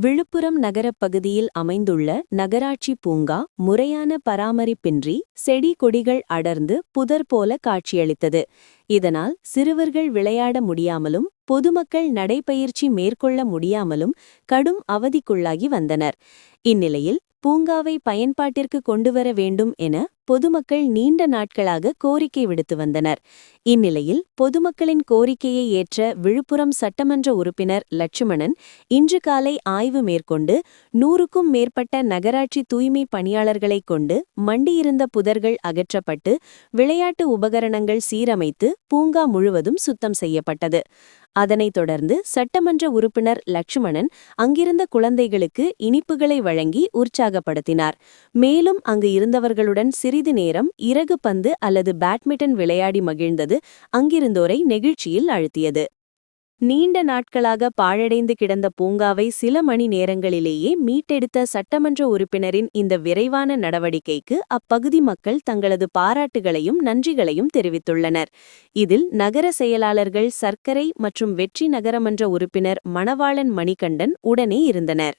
விழுப்புரம் நகரப் பகுதியில் அமைந்துள்ள நகராட்சி பூங்கா முறையான பராமரிப்பின்றி செடி கொடிகள் அடர்ந்து புதர் போல காட்சியளித்தது. இதனால் சிறுவர்கள் விளையாட முடியாமலும் பொதுமக்கள் நடைபயிற்சி மேற்கொள்ள முடியாமலும் கடும் அவதிக்குள்ளாகி வந்தனர். இந்நிலையில் பூங்காவை பயன்பாட்டிற்கு கொண்டுவர வேண்டும் என பொதுமக்கள் நீண்ட நாட்களாக கோரிக்கை விடுத்து வந்தனர். இந்நிலையில் பொதுமக்களின் கோரிக்கையை ஏற்ற விழுப்புரம் சட்டமன்ற உறுப்பினர் லட்சுமணன் இன்று காலை ஆய்வு மேற்கொண்டு நூறுக்கும் மேற்பட்ட நகராட்சி தூய்மை பணியாளர்களைக் கொண்டு மண்டியிருந்த புதர்கள் அகற்றப்பட்டு விளையாட்டு உபகரணங்கள் சீரமைத்து பூங்கா முழுவதும் சுத்தம் செய்யப்பட்டது. அதனைத் தொடர்ந்து சட்டமன்ற உறுப்பினர் லட்சுமணன் அங்கிருந்த குழந்தைகளுக்கு இனிப்புகளை வழங்கி உற்சாகப்படுத்தினார். மேலும் அங்கு இருந்தவர்களுடன் சிறிது நேரம் இறகு பந்து அல்லது பேட்மிண்டன் விளையாடி மகிழ்ந்தது அங்கிருந்தோரை நெகிழ்ச்சியில் அழுத்தியது. நீண்ட நாட்களாக பாழடைந்து கிடந்த பூங்காவை சில மணி நேரங்களிலேயே மீட்டெடுத்த சட்டமன்ற உறுப்பினரின் இந்த விரைவான நடவடிக்கைக்கு அப்பகுதி மக்கள் தங்களது பாராட்டுகளையும் நன்றிகளையும் தெரிவித்துள்ளனர். இதில் நகர செயலாளர்கள் சர்க்கரை மற்றும் வெற்றி நகரமன்ற உறுப்பினர் மணவாளன் மணிகண்டன் உடனே இருந்தனர்.